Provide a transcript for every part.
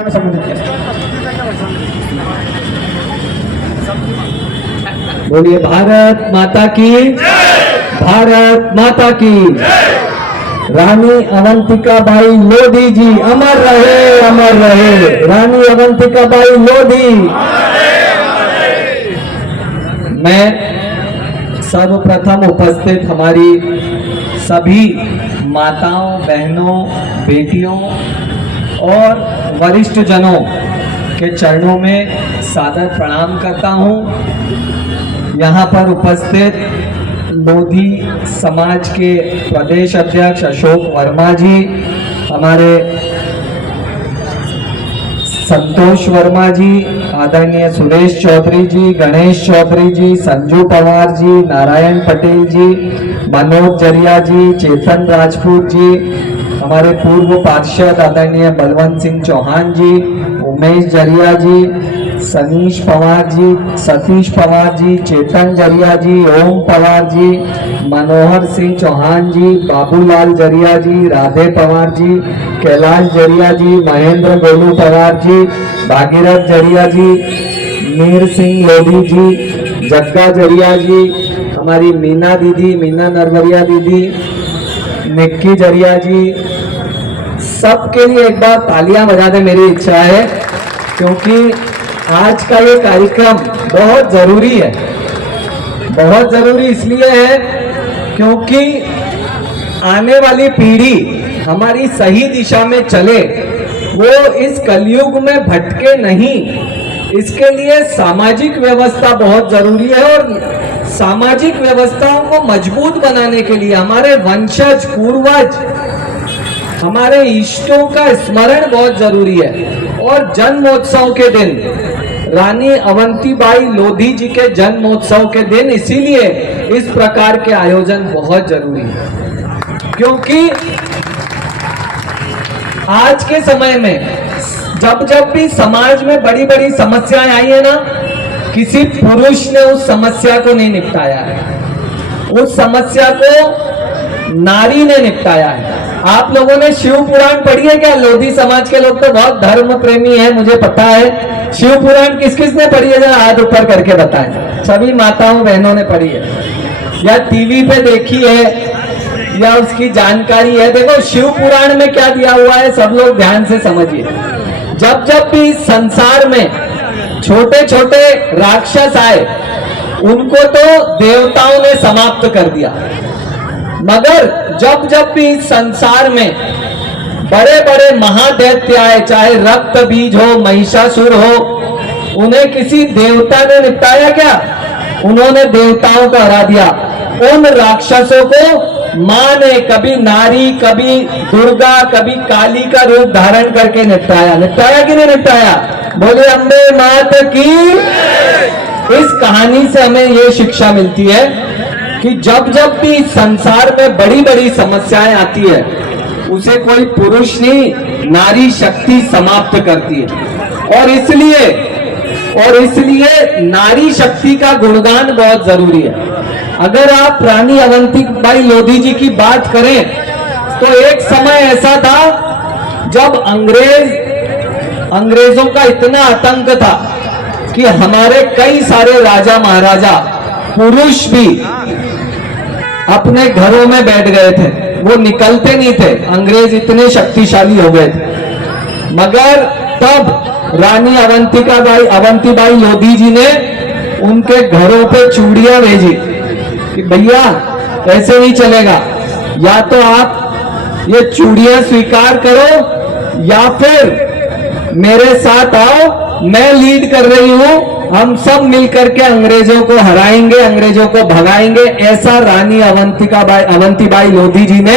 संबोधित किया। बोलिए भारत माता की, भारत माता की। रानी अवंतिकाबाई लोधी जी अमर रहे, अमर रहे। रानी अवंतिकाबाई लोधी। मैं सर्वप्रथम उपस्थित हमारी सभी माताओं, बहनों, बेटियों और वरिष्ठ जनों के चरणों में सादर प्रणाम करता हूं। यहाँ पर उपस्थित लोधी समाज के प्रदेश अध्यक्ष अशोक वर्मा जी, हमारे संतोष वर्मा जी, आदरणीय सुरेश चौधरी जी, गणेश चौधरी जी, संजू पवार जी, नारायण पटेल जी, मनोज जरिया जी, चेतन राजपूत जी, हमारे पूर्व पार्षद आदरणीय बलवंत सिंह चौहान जी, उमेश जरिया जी, सनीश पवार जी, सतीश पवार जी, चेतन जरिया जी, ओम पवार जी, मनोहर सिंह चौहान जी, बाबूलाल जरिया जी, राधे पवार जी, कैलाश जरिया जी, महेंद्र गोलू पवार जी, भागीरथ जरिया जी, मीर सिंह लोधी जी, जग्गा जरिया जी, हमारी मीना दीदी, मीना नरवरिया दीदी, निक्की जरिया जी, सबके लिए एक बार तालियां बजा दे मेरी इच्छा है, क्योंकि आज का ये कार्यक्रम बहुत जरूरी है। बहुत जरूरी इसलिए है क्योंकि आने वाली पीढ़ी हमारी सही दिशा में चले, वो इस कलयुग में भटके नहीं, इसके लिए सामाजिक व्यवस्था बहुत जरूरी है। और सामाजिक व्यवस्थाओं को मजबूत बनाने के लिए हमारे वंशज, पूर्वज, हमारे इष्टों का स्मरण बहुत जरूरी है। और जन्मोत्सव के दिन, रानी अवंतीबाई लोधी जी के जन्मोत्सव के दिन, इसीलिए इस प्रकार के आयोजन बहुत जरूरी है। क्योंकि आज के समय में जब जब भी समाज में बड़ी बड़ी समस्याएं आई है ना, किसी पुरुष ने उस समस्या को नहीं निपटाया है, उस समस्या को नारी ने निपटाया है। आप लोगों ने शिव पुराण पढ़ी है क्या? लोधी समाज के लोग तो बहुत धर्म प्रेमी हैं, मुझे पता है। शिव पुराण किस किस ने पढ़ी है? जरा हाथ ऊपर करके बताएं। सभी माताओं बहनों ने पढ़ी है या टीवी पे देखी है या उसकी जानकारी है? देखो शिव पुराण में क्या दिया हुआ है, सब लोग ध्यान से समझिए। जब जब भी संसार में छोटे छोटे राक्षस आए, उनको तो देवताओं ने समाप्त कर दिया, मगर जब जब भी संसार में बड़े बड़े महादैत्य आए, चाहे रक्त बीज हो, महिषासुर हो, उन्हें किसी देवता ने निपटाया क्या? उन्होंने देवताओं को हरा दिया। उन राक्षसों को मां ने कभी नारी, कभी दुर्गा, कभी काली का रूप धारण करके निपटाया। निपटाया कि नहीं निपटाया? बोले अम्बे मात की। इस कहानी से हमें यह शिक्षा मिलती है कि जब जब भी संसार में बड़ी बड़ी समस्याएं आती है, उसे कोई पुरुष नहीं, नारी शक्ति समाप्त करती है। और इसलिए नारी शक्ति का गुणगान बहुत जरूरी है। अगर आप रानी अवंतीबाई लोधी जी की बात करें तो एक समय ऐसा था जब अंग्रेजों का इतना आतंक था कि हमारे कई सारे राजा महाराजा, पुरुष भी अपने घरों में बैठ गए थे, वो निकलते नहीं थे, अंग्रेज इतने शक्तिशाली हो गए थे। मगर तब रानी अवंतीबाई लोधी जी ने उनके घरों पे चूड़ियां भेजी कि भैया ऐसे नहीं चलेगा, या तो आप ये चूड़ियां स्वीकार करो या फिर मेरे साथ आओ, मैं लीड कर रही हूं, हम सब मिलकर के अंग्रेजों को हराएंगे, अंग्रेजों को भगाएंगे। ऐसा रानी अवंतीबाई लोधी जी ने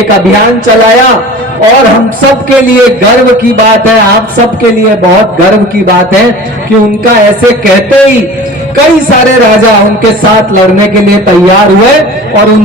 एक अभियान चलाया। और हम सब के लिए गर्व की बात है, आप सब के लिए बहुत गर्व की बात है कि उनका ऐसे कहते ही कई सारे राजा उनके साथ लड़ने के लिए तैयार हुए और